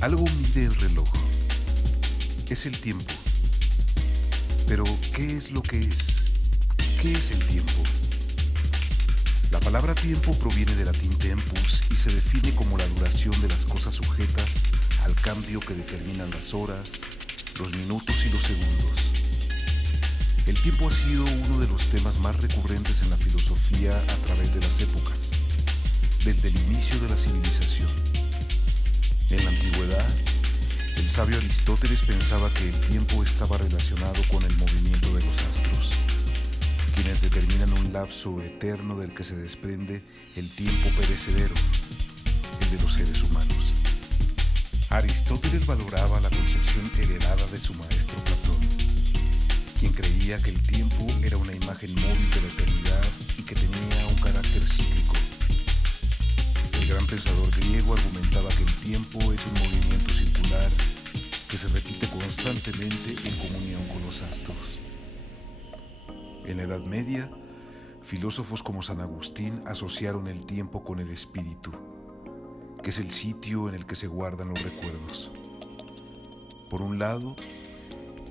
Algo mide el reloj. Es el tiempo. Pero, ¿qué es lo que es? ¿Qué es el tiempo? La palabra tiempo proviene del latín tempus y se define como la duración de las cosas sujetas al cambio que determinan las horas, los minutos y los segundos. El tiempo ha sido uno de los temas más recurrentes en la filosofía a través de las épocas, desde el inicio de la civilización. En la antigüedad, el sabio Aristóteles pensaba que el tiempo estaba relacionado con el movimiento de los astros, quienes determinan un lapso eterno del que se desprende el tiempo perecedero, el de los seres humanos. Aristóteles valoraba la concepción heredada de su maestro Platón, quien creía que el tiempo era una imagen móvil de la eternidad y que tenía un carácter cíclico. El gran pensador griego argumentaba que el tiempo es un movimiento circular que se repite constantemente en comunión con los astros. En la Edad Media, filósofos como San Agustín asociaron el tiempo con el espíritu, que es el sitio en el que se guardan los recuerdos. Por un lado,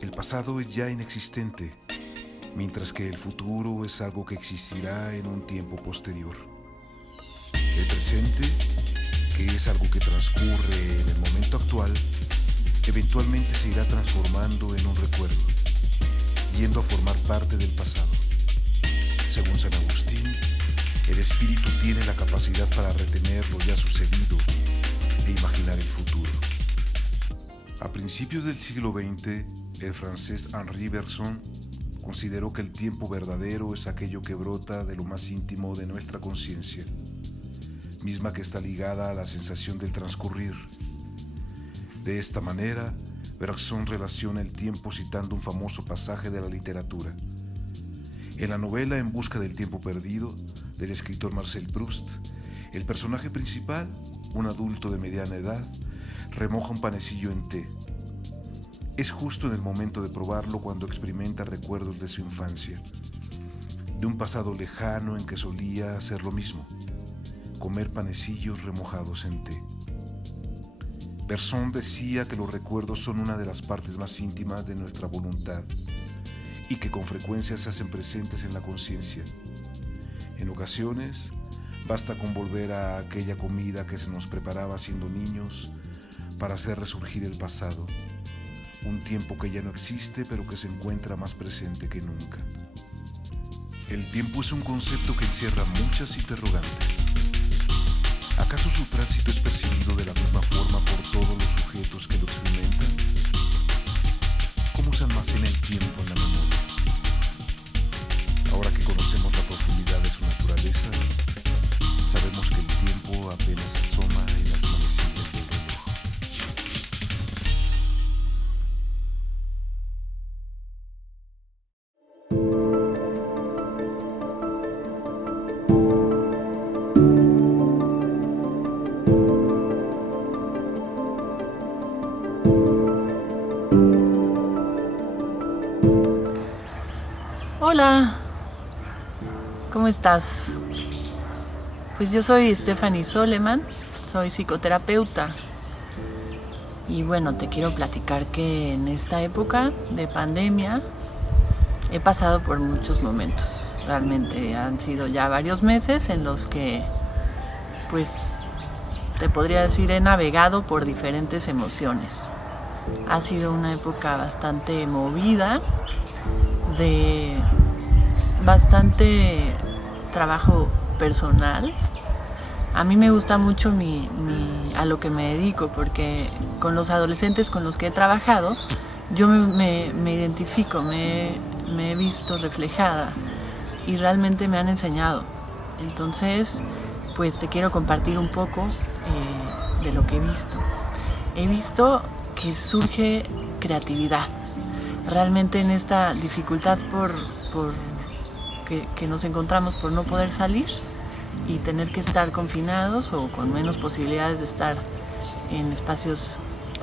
el pasado es ya inexistente, mientras que el futuro es algo que existirá en un tiempo posterior. El presente, que es algo que transcurre en el momento actual, eventualmente se irá transformando en un recuerdo, yendo a formar parte del pasado. Según San Agustín, el espíritu tiene la capacidad para retener lo ya sucedido e imaginar el futuro. A principios del siglo XX, el francés Henri Bergson consideró que el tiempo verdadero es aquello que brota de lo más íntimo de nuestra conciencia, misma que está ligada a la sensación del transcurrir. De esta manera, Bergson relaciona el tiempo citando un famoso pasaje de la literatura. En la novela En busca del tiempo perdido, del escritor Marcel Proust, el personaje principal, un adulto de mediana edad, remoja un panecillo en té. Es justo en el momento de probarlo cuando experimenta recuerdos de su infancia, de un pasado lejano en que solía hacer lo mismo, comer panecillos remojados en té. Bergson decía que los recuerdos son una de las partes más íntimas de nuestra voluntad y que con frecuencia se hacen presentes en la conciencia. En ocasiones, basta con volver a aquella comida que se nos preparaba siendo niños para hacer resurgir el pasado, un tiempo que ya no existe pero que se encuentra más presente que nunca. El tiempo es un concepto que encierra muchas interrogantes. ¿Acaso su tránsito es percibido de la misma forma por todos los sujetos que lo experimentan? ¿Cómo se almacena el tiempo en la memoria? Ahora que conocemos la profundidad de su naturaleza, sabemos que el tiempo apenas asoma en las manecillas del reloj. Hola, ¿cómo estás? Pues yo soy Stephanie Soleman, soy psicoterapeuta y bueno, te quiero platicar que en esta época de pandemia he pasado por muchos momentos. Realmente han sido ya varios meses en los que, pues, te podría decir, he navegado por diferentes emociones. Ha sido una época bastante movida, de bastante trabajo personal. A mí me gusta mucho a lo que me dedico, porque con los adolescentes con los que he trabajado, yo me identifico, me he visto reflejada y realmente me han enseñado. Entonces, pues te quiero compartir un poco de lo que he visto. He visto que surge creatividad. Realmente en esta dificultad que nos encontramos por no poder salir y tener que estar confinados o con menos posibilidades de estar en espacios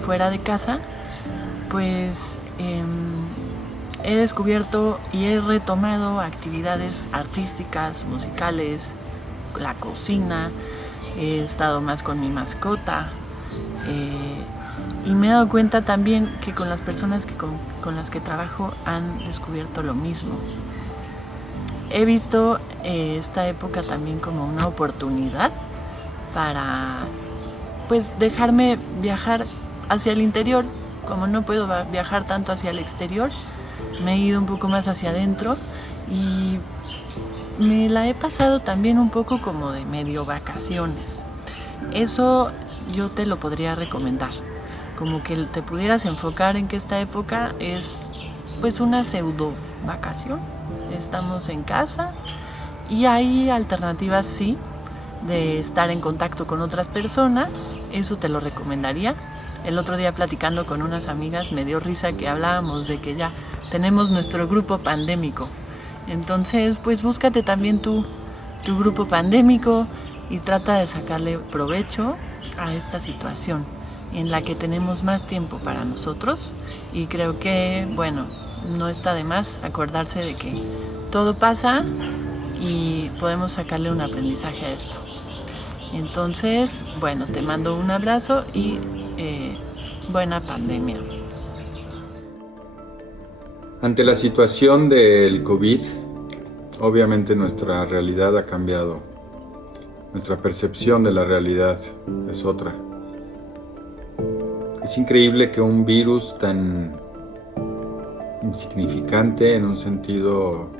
fuera de casa, pues he descubierto y he retomado actividades artísticas, musicales, la cocina, he estado más con mi mascota, Y me he dado cuenta también que con las personas con las que trabajo han descubierto lo mismo. He visto esta época también como una oportunidad para pues dejarme viajar hacia el interior. Como no puedo viajar tanto hacia el exterior, me he ido un poco más hacia adentro y me la he pasado también un poco como de medio vacaciones. Eso yo te lo podría recomendar, como que te pudieras enfocar en que esta época es pues una pseudo vacación. Estamos en casa y hay alternativas, sí, de estar en contacto con otras personas. Eso te lo recomendaría. El otro día platicando con unas amigas me dio risa que hablábamos de que ya tenemos nuestro grupo pandémico. Entonces, pues búscate también tu grupo pandémico y trata de sacarle provecho a esta situación en la que tenemos más tiempo para nosotros. Y creo que, bueno, no está de más acordarse de que todo pasa y podemos sacarle un aprendizaje a esto. Entonces, bueno, te mando un abrazo y buena pandemia. Ante la situación del COVID, obviamente nuestra realidad ha cambiado. Nuestra percepción de la realidad es otra. Es increíble que un virus tan insignificante en un sentido,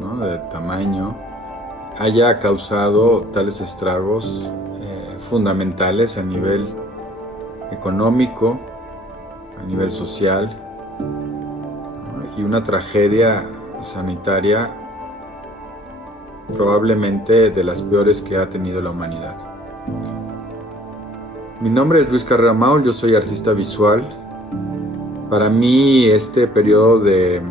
¿no?, de tamaño haya causado tales estragos fundamentales a nivel económico, a nivel social, ¿no?, y una tragedia sanitaria probablemente de las peores que ha tenido la humanidad. Mi nombre es Luis Carrera Maul, yo soy artista visual. Para mí este periodo de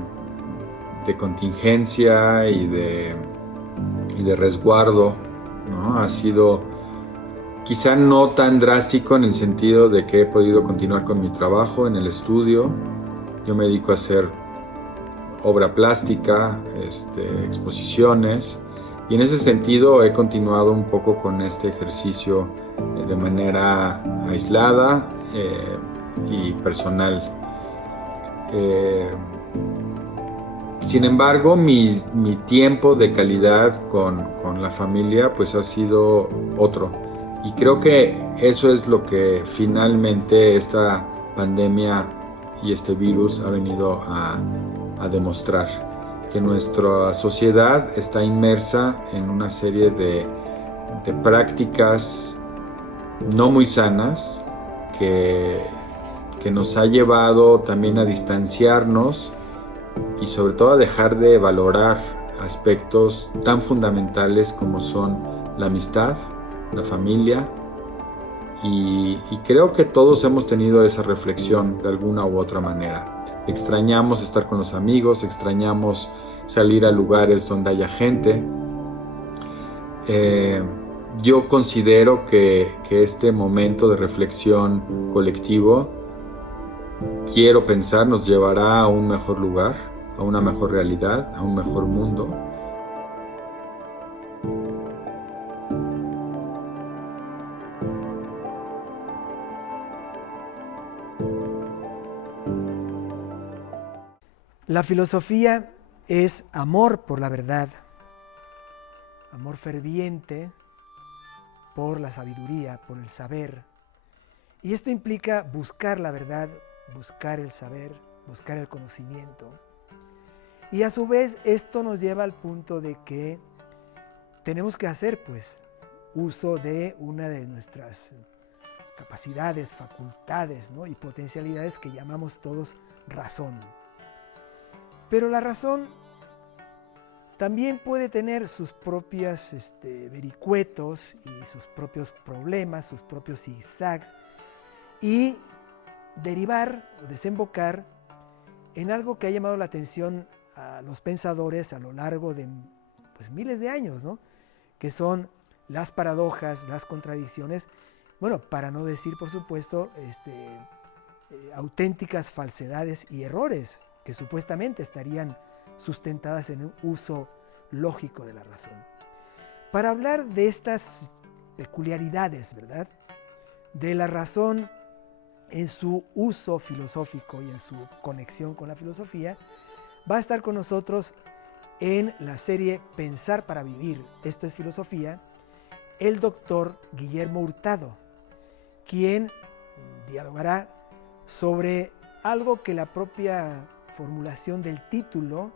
contingencia y de resguardo, ¿no?, ha sido quizá no tan drástico en el sentido de que he podido continuar con mi trabajo en el estudio. Yo me dedico a hacer obra plástica, exposiciones, y en ese sentido he continuado un poco con este ejercicio de manera aislada y personal. Sin embargo, mi tiempo de calidad con la familia pues ha sido otro, y creo que eso es lo que finalmente esta pandemia y este virus ha venido a demostrar, que nuestra sociedad está inmersa en una serie de prácticas no muy sanas que nos ha llevado también a distanciarnos y sobre todo a dejar de valorar aspectos tan fundamentales como son la amistad, la familia, y creo que todos hemos tenido esa reflexión de alguna u otra manera. Extrañamos estar con los amigos, extrañamos salir a lugares donde haya gente. Yo considero que este momento de reflexión colectivo, quiero pensar, nos llevará a un mejor lugar, a una mejor realidad, a un mejor mundo. La filosofía es amor por la verdad, amor ferviente por la sabiduría, por el saber. Y esto implica buscar la verdad, buscar el saber, buscar el conocimiento. Y a su vez esto nos lleva al punto de que tenemos que hacer pues uso de una de nuestras capacidades, facultades, ¿no?, y potencialidades que llamamos todos razón. Pero la razón también puede tener sus propios vericuetos y sus propios problemas, sus propios zigzags, y derivar o desembocar en algo que ha llamado la atención a los pensadores a lo largo de pues, miles de años, ¿no?, que son las paradojas, las contradicciones, bueno, para no decir, por supuesto, auténticas falsedades y errores que supuestamente estarían sustentadas en un uso lógico de la razón. Para hablar de estas peculiaridades, ¿verdad?, de la razón en su uso filosófico y en su conexión con la filosofía, va a estar con nosotros en la serie Pensar para Vivir, esto es filosofía, el doctor Guillermo Hurtado, quien dialogará sobre algo que la propia formulación del título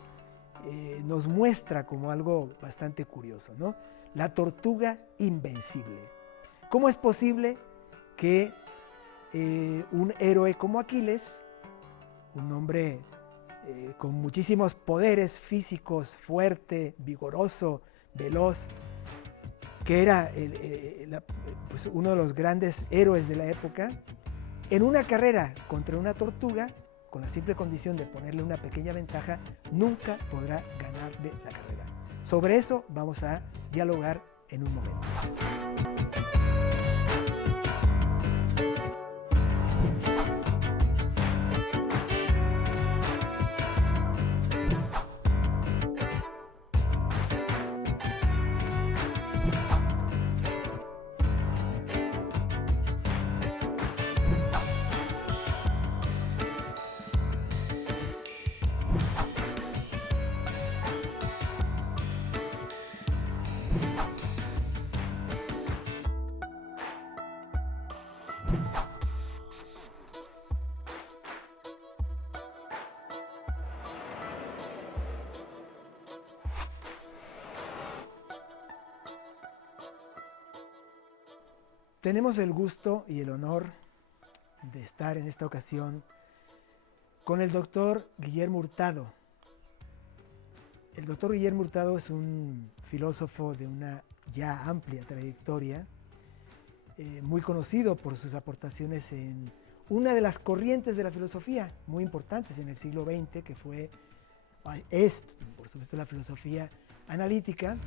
nos muestra como algo bastante curioso, ¿no? La tortuga invencible. ¿Cómo es posible que un héroe como Aquiles, un hombre con muchísimos poderes físicos, fuerte, vigoroso, veloz, que era pues uno de los grandes héroes de la época, en una carrera contra una tortuga, con la simple condición de ponerle una pequeña ventaja, nunca podrá ganarle la carrera? Sobre eso vamos a dialogar en un momento. Tenemos el gusto y el honor de estar en esta ocasión con el doctor Guillermo Hurtado. El doctor Guillermo Hurtado es un filósofo de una ya amplia trayectoria, muy conocido por sus aportaciones en una de las corrientes de la filosofía muy importantes en el siglo XX, que es, por supuesto, la filosofía analítica.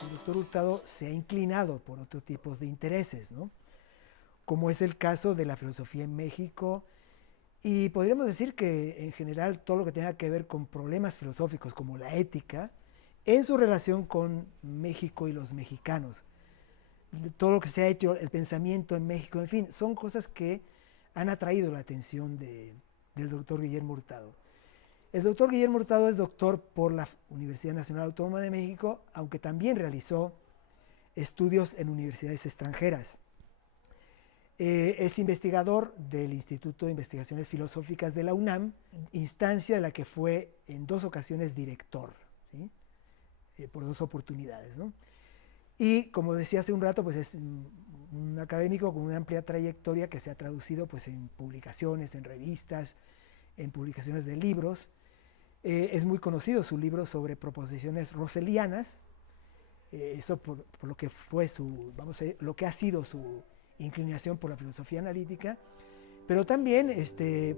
El doctor Hurtado se ha inclinado por otros tipos de intereses, ¿no? Como es el caso de la filosofía en México, y podríamos decir que en general todo lo que tenga que ver con problemas filosóficos como la ética, en su relación con México y los mexicanos. Todo lo que se ha hecho, el pensamiento en México, en fin, son cosas que han atraído la atención del doctor Guillermo Hurtado. El doctor Guillermo Hurtado es doctor por la Universidad Nacional Autónoma de México, aunque también realizó estudios en universidades extranjeras. Es investigador del Instituto de Investigaciones Filosóficas de la UNAM, instancia de la que fue en 2 ocasiones director, ¿sí? Por 2 oportunidades, ¿no? Y como decía hace un rato, pues es un académico con una amplia trayectoria que se ha traducido pues, en publicaciones, en revistas, en publicaciones de libros. Es muy conocido su libro sobre proposiciones russellianas, eso por lo que fue lo que ha sido su inclinación por la filosofía analítica, pero también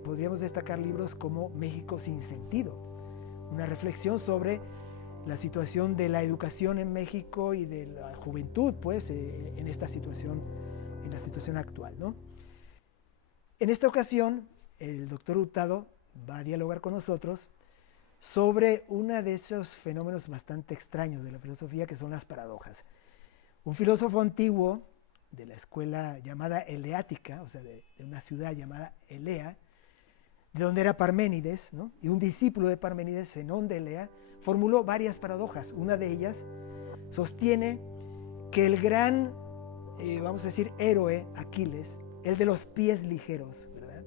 podríamos destacar libros como México sin sentido, una reflexión sobre la situación de la educación en México y de la juventud, pues, en esta situación, en la situación actual, ¿no? En esta ocasión, el doctor Hurtado va a dialogar con nosotros sobre uno de esos fenómenos bastante extraños de la filosofía, que son las paradojas. Un filósofo antiguo de la escuela llamada eleática, o sea, de una ciudad llamada Elea, de donde era Parménides, ¿no? Y un discípulo de Parménides, Zenón de Elea, formuló varias paradojas. Una de ellas sostiene que el gran, vamos a decir, héroe Aquiles, el de los pies ligeros, ¿verdad?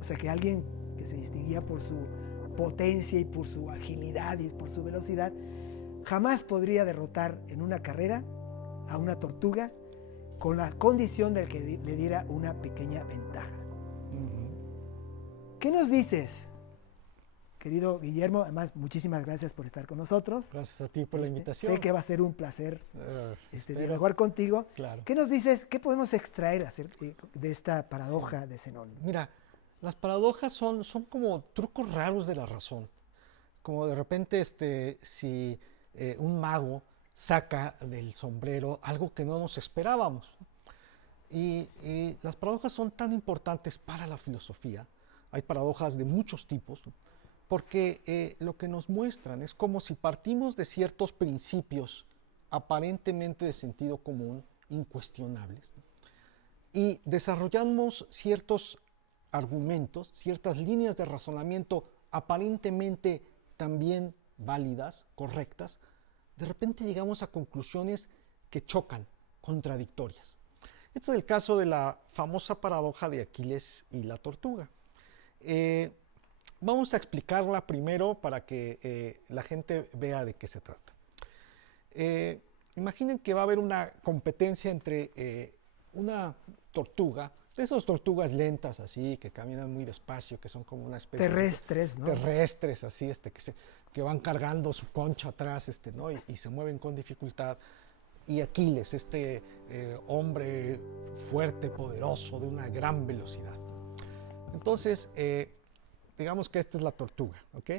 O sea, que alguien que se distinguía por su potencia y por su agilidad y por su velocidad, jamás podría derrotar en una carrera a una tortuga con la condición de que le diera una pequeña ventaja. ¿Qué nos dices, querido Guillermo? Además, muchísimas gracias por estar con nosotros. Gracias a ti por la invitación. Sé que va a ser un placer espero. dialogar contigo. Claro. ¿Qué nos dices? ¿Qué podemos extraer de esta paradoja de Zenón? Mira, las paradojas son como trucos raros de la razón. Como de repente, si un mago saca del sombrero algo que no nos esperábamos. Y las paradojas son tan importantes para la filosofía. Hay paradojas de muchos tipos, ¿no? Porque lo que nos muestran es como si partimos de ciertos principios aparentemente de sentido común, incuestionables, ¿no? Y desarrollamos ciertos argumentos, ciertas líneas de razonamiento aparentemente también válidas, correctas. De repente llegamos a conclusiones que chocan, contradictorias. Este es el caso de la famosa paradoja de Aquiles y la tortuga. Vamos a explicarla primero para que la gente vea de qué se trata. Imaginen que va a haber una competencia entre una tortuga, de esas tortugas lentas así, que caminan muy despacio, que son como una especie terrestres, de, ¿no? terrestres así, que van cargando su concha atrás, ¿no? y se mueven con dificultad. Y Aquiles, hombre fuerte, poderoso, de una gran velocidad. Entonces, digamos que esta es la tortuga, ¿ok?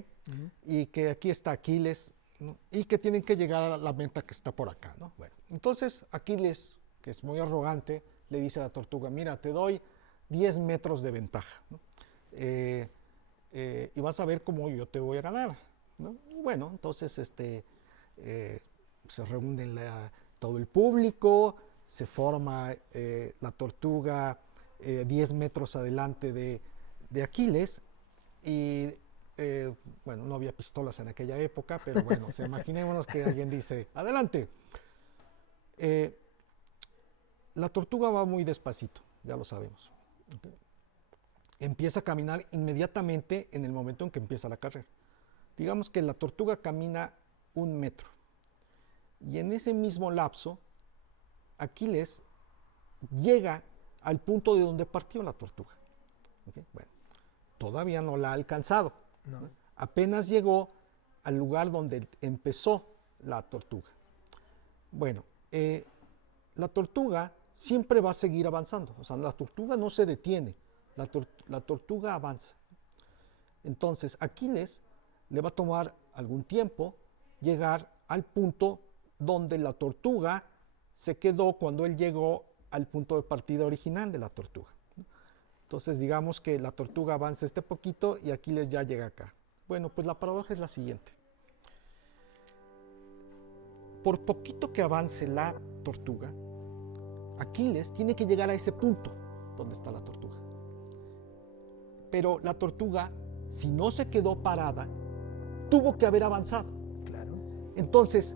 Y que aquí está Aquiles, ¿no? Y que tienen que llegar a la meta que está por acá, ¿no? Bueno, entonces Aquiles, que es muy arrogante, le dice a la tortuga, mira, te doy 10 metros de ventaja, ¿no? Y vas a ver cómo yo te voy a ganar, ¿no? Y bueno, entonces se reúnen todo el público, se forma la tortuga 10 metros adelante de Aquiles y bueno, no había pistolas en aquella época, pero bueno, imaginémonos que alguien dice, adelante. La tortuga va muy despacito, ya lo sabemos. ¿Okay? Empieza a caminar inmediatamente en el momento en que empieza la carrera. Digamos que la tortuga camina 1 metro. Y en ese mismo lapso, Aquiles llega al punto de donde partió la tortuga. ¿Okay? Bueno, todavía no la ha alcanzado. No. Apenas llegó al lugar donde empezó la tortuga. Bueno, la tortuga siempre va a seguir avanzando. O sea, la tortuga no se detiene. La tortuga avanza. Entonces, Aquiles le va a tomar algún tiempo llegar al punto donde la tortuga se quedó cuando él llegó al punto de partida original de la tortuga. Entonces, digamos que la tortuga avanza poquito y Aquiles ya llega acá. Bueno, pues la paradoja es la siguiente. Por poquito que avance la tortuga, Aquiles tiene que llegar a ese punto donde está la tortuga. Pero la tortuga, si no se quedó parada, tuvo que haber avanzado. Claro. Entonces,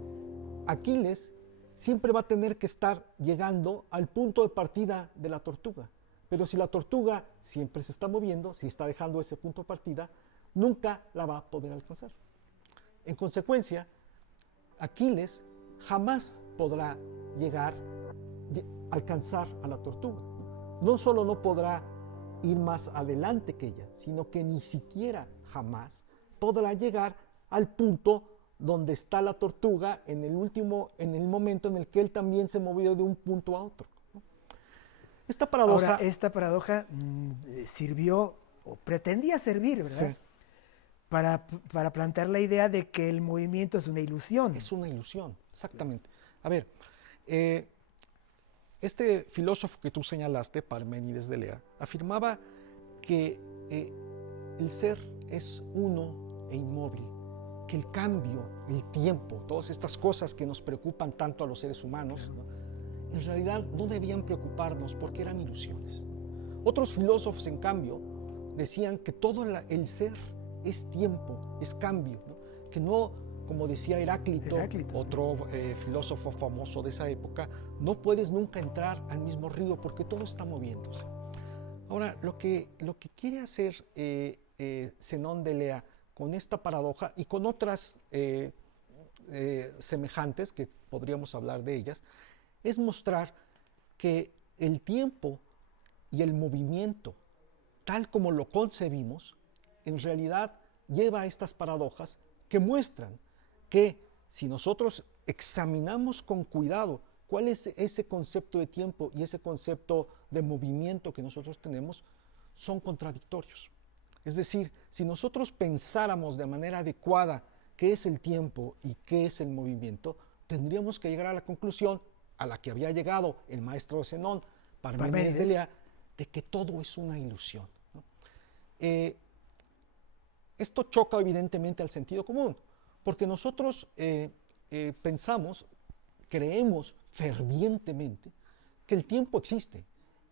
Aquiles siempre va a tener que estar llegando al punto de partida de la tortuga. Pero si la tortuga siempre se está moviendo, si está dejando ese punto de partida, nunca la va a poder alcanzar. En consecuencia, Aquiles jamás podrá alcanzar a la tortuga. No solo no podrá ir más adelante que ella, sino que ni siquiera jamás podrá llegar al punto donde está la tortuga en el momento en el que él también se movió de un punto a otro. Esta paradoja... Ahora, esta paradoja sirvió, o pretendía servir, ¿verdad? Sí. Para plantear la idea de que el movimiento es una ilusión. Es una ilusión, exactamente. A ver, este filósofo que tú señalaste, Parménides de Elea, afirmaba que el ser es uno e inmóvil, que el cambio, el tiempo, todas estas cosas que nos preocupan tanto a los seres humanos, ¿no?, en realidad no debían preocuparnos porque eran ilusiones. Otros filósofos, en cambio, decían que todo el ser es tiempo, es cambio, ¿no? Que no, como decía Heráclito, otro filósofo famoso de esa época, no puedes nunca entrar al mismo río porque todo está moviéndose. Ahora, lo que quiere hacer Zenón de Elea con esta paradoja y con otras semejantes, que podríamos hablar de ellas, es mostrar que el tiempo y el movimiento, tal como lo concebimos, en realidad lleva a estas paradojas que muestran que si nosotros examinamos con cuidado cuál es ese concepto de tiempo y ese concepto de movimiento que nosotros tenemos, son contradictorios. Es decir, si nosotros pensáramos de manera adecuada qué es el tiempo y qué es el movimiento, tendríamos que llegar a la conclusión a la que había llegado el maestro de Zenón, Parménides de Elea, de que todo es una ilusión, ¿no? Esto choca evidentemente al sentido común, porque nosotros pensamos, creemos fervientemente que el tiempo existe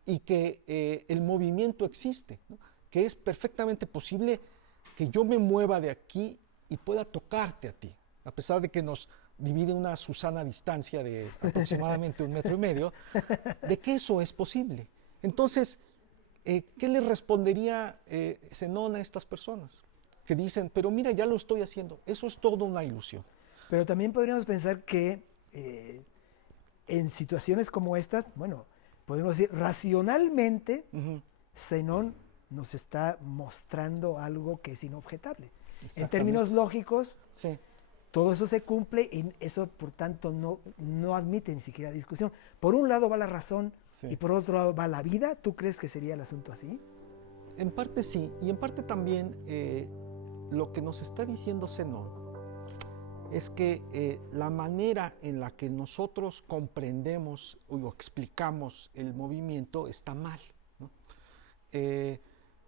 y que el movimiento existe, ¿no? Que es perfectamente posible que yo me mueva de aquí y pueda tocarte a ti, a pesar de que nos divide una susana distancia de aproximadamente 1,5 metros, de que eso es posible. Entonces, ¿qué le respondería Zenón a estas personas? Que dicen, pero mira, ya lo estoy haciendo, eso es todo una ilusión. Pero también podríamos pensar que en situaciones como estas, bueno, podemos decir racionalmente, Zenón nos está mostrando algo que es inobjetable. En términos lógicos, sí, todo eso se cumple y eso, por tanto, no admite ni siquiera discusión. Por un lado va la razón sí, y por otro lado va la vida. ¿Tú crees que sería el asunto así? En parte sí, y en parte también lo que nos está diciendo Zenón es que la manera en la que nosotros comprendemos o explicamos el movimiento está mal, ¿no?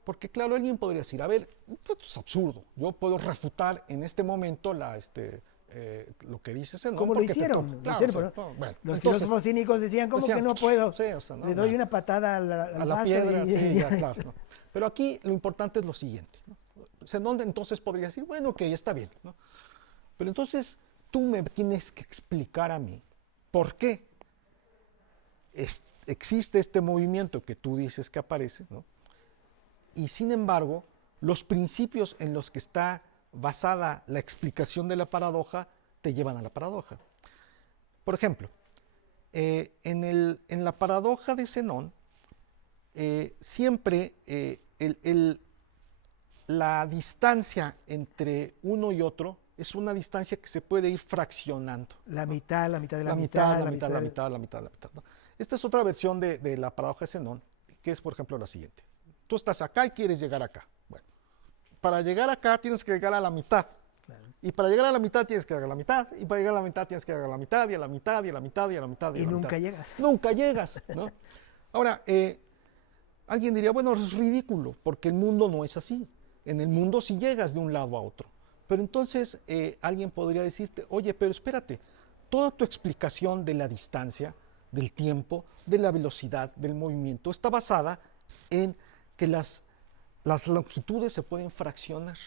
Porque claro, alguien podría decir, a ver, esto es absurdo, yo puedo refutar en este momento lo que dice Zenón. ¿Cómo lo hicieron? Los filósofos cínicos decían, ¿cómo que no puedo? Sí, o sea, le doy una patada a la piedra, sí, ya, claro, ¿no? Pero aquí lo importante es lo siguiente, ¿no? Zenón entonces podría decir, bueno, ok, está bien, ¿no? Pero entonces tú me tienes que explicar a mí por qué existe este movimiento que tú dices que aparece, ¿no? Y sin embargo, los principios en los que está basada la explicación de la paradoja te llevan a la paradoja. Por ejemplo, en la paradoja de Zenón, siempre la distancia entre uno y otro es una distancia que se puede ir fraccionando. La mitad, la mitad de la mitad, la mitad, la mitad, la mitad, la mitad, ¿no? Esta es otra versión de la paradoja de Zenón, que es, por ejemplo, la siguiente. Tú estás acá y quieres llegar acá. Bueno, para llegar acá tienes que llegar a la mitad. Claro. Y para llegar a la mitad tienes que llegar a la mitad. Y para llegar a la mitad tienes que llegar a la mitad, y a la mitad, y a la mitad, y a la mitad. Y nunca llegas. Nunca llegas, ¿no? Ahora, alguien diría, bueno, es ridículo, porque el mundo no es así. En el mundo sí llegas de un lado a otro. Pero entonces alguien podría decirte, oye, pero espérate, toda tu explicación de la distancia, del tiempo, de la velocidad, del movimiento, está basada en que las longitudes se pueden fraccionar.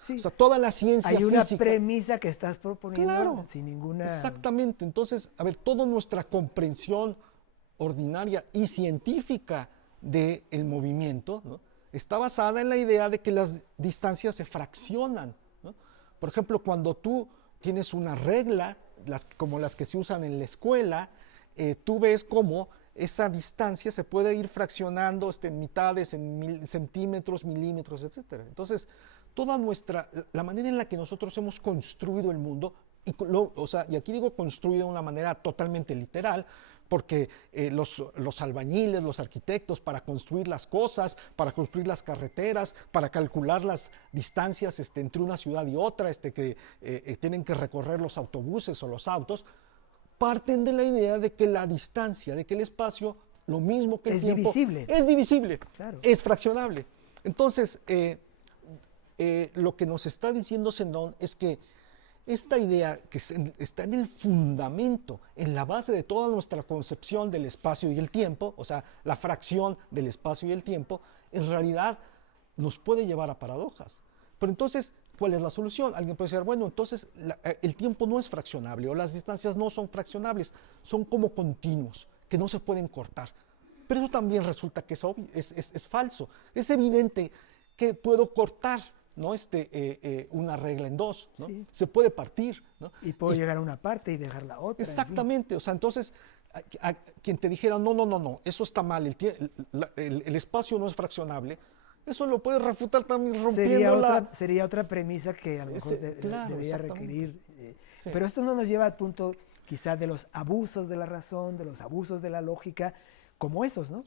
Sí. O sea, toda la ciencia hay una física, premisa que estás proponiendo, claro, sin ninguna... Exactamente. Entonces, a ver, toda nuestra comprensión ordinaria y científica del movimiento, ¿no?, está basada en la idea de que las distancias se fraccionan, ¿no? Por ejemplo, cuando tú tienes una regla, como las que se usan en la escuela, tú ves cómo esa distancia se puede ir fraccionando en mitades, en centímetros, milímetros, etc. Entonces, la manera en la que nosotros hemos construido el mundo, y aquí digo construido de una manera totalmente literal, porque los albañiles, los arquitectos, para construir las cosas, para construir las carreteras, para calcular las distancias entre una ciudad y otra, que tienen que recorrer los autobuses o los autos, parten de la idea de que la distancia, de que el espacio, lo mismo que el tiempo, es divisible, claro, es fraccionable. Entonces, lo que nos está diciendo Zenón es que esta idea que está en el fundamento, en la base de toda nuestra concepción del espacio y el tiempo, o sea, la fracción del espacio y el tiempo, en realidad nos puede llevar a paradojas. Pero entonces, ¿cuál es la solución? Alguien puede decir, bueno, entonces el tiempo no es fraccionable o las distancias no son fraccionables, son como continuos, que no se pueden cortar. Pero eso también resulta que es falso. Es evidente que puedo cortar, ¿no?, una regla en dos, ¿no? Sí. Se puede partir, ¿no? Y puedo llegar a una parte y dejar la otra. Exactamente, en fin. O sea, entonces, a quien te dijera, no, eso está mal, el espacio no es fraccionable, eso lo puedes refutar también rompiendo sería otra premisa que a lo mejor debería requerir. Sí. Pero esto no nos lleva al punto quizás de los abusos de la razón, de los abusos de la lógica, como esos, ¿no?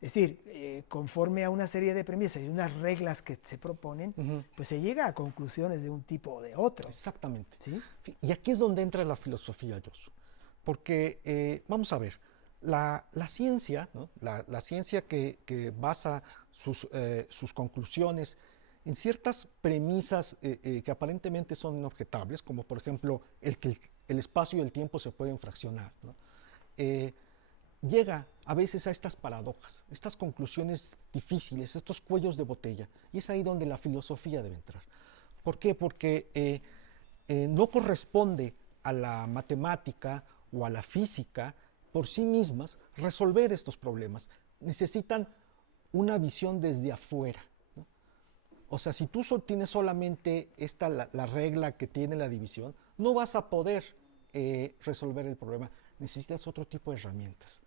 Es decir, conforme a una serie de premisas y unas reglas que se proponen, pues se llega a conclusiones de un tipo o de otro. Exactamente. ¿Sí? Y aquí es donde entra la filosofía, Josu. Porque, vamos a ver, la ciencia, ¿no? La ciencia que basa sus conclusiones en ciertas premisas que aparentemente son inobjetables, como por ejemplo que el espacio y el tiempo se pueden fraccionar, ¿no? Llega a veces a estas paradojas, estas conclusiones difíciles, estos cuellos de botella, y es ahí donde la filosofía debe entrar. ¿Por qué? Porque no corresponde a la matemática o a la física por sí mismas resolver estos problemas. Necesitan una visión desde afuera, ¿no? O sea, si tú tienes solamente la regla que tiene la división, no vas a poder resolver el problema. Necesitas otro tipo de herramientas.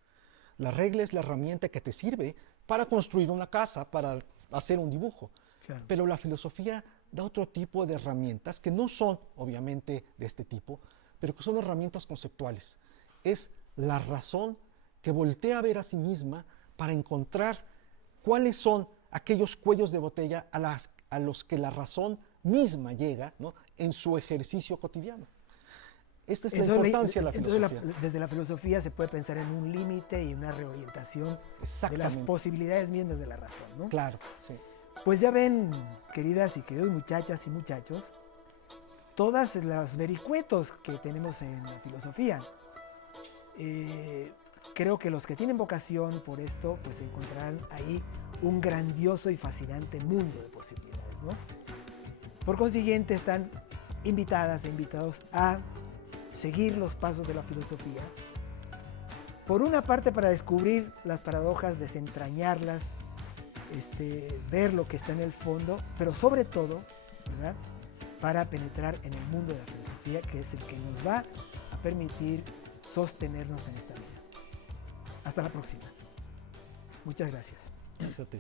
La regla es la herramienta que te sirve para construir una casa, para hacer un dibujo. Claro. Pero la filosofía da otro tipo de herramientas que no son, obviamente, de este tipo, pero que son herramientas conceptuales. Es la razón que voltea a ver a sí misma para encontrar cuáles son aquellos cuellos de botella a los que la razón misma llega, ¿no? En su ejercicio cotidiano. Esta es la importancia de la filosofía. Desde la filosofía se puede pensar en un límite y una reorientación de las posibilidades mismas de la razón, ¿no? Claro, sí. Pues ya ven, queridas y queridos muchachas y muchachos, todos los vericuetos que tenemos en la filosofía. Creo que los que tienen vocación por esto, pues encontrarán ahí un grandioso y fascinante mundo de posibilidades, ¿no? Por consiguiente, están invitadas e invitados a seguir los pasos de la filosofía. Por una parte, para descubrir las paradojas, desentrañarlas, ver lo que está en el fondo, pero sobre todo, ¿verdad?, para penetrar en el mundo de la filosofía, que es el que nos va a permitir sostenernos en esta vida. Hasta la próxima. Muchas gracias. Gracias a ti.